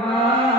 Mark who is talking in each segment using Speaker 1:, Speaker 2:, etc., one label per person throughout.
Speaker 1: না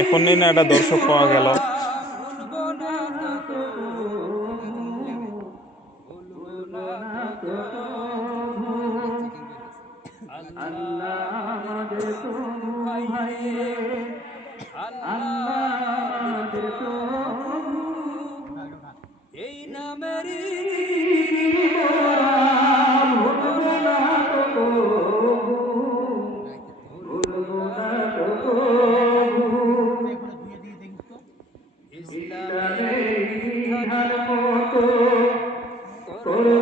Speaker 2: এখনই না একটা দর্শক পাওয়া গেল।
Speaker 1: আল্লাহ ইসলামের ইতিহাস মতো করো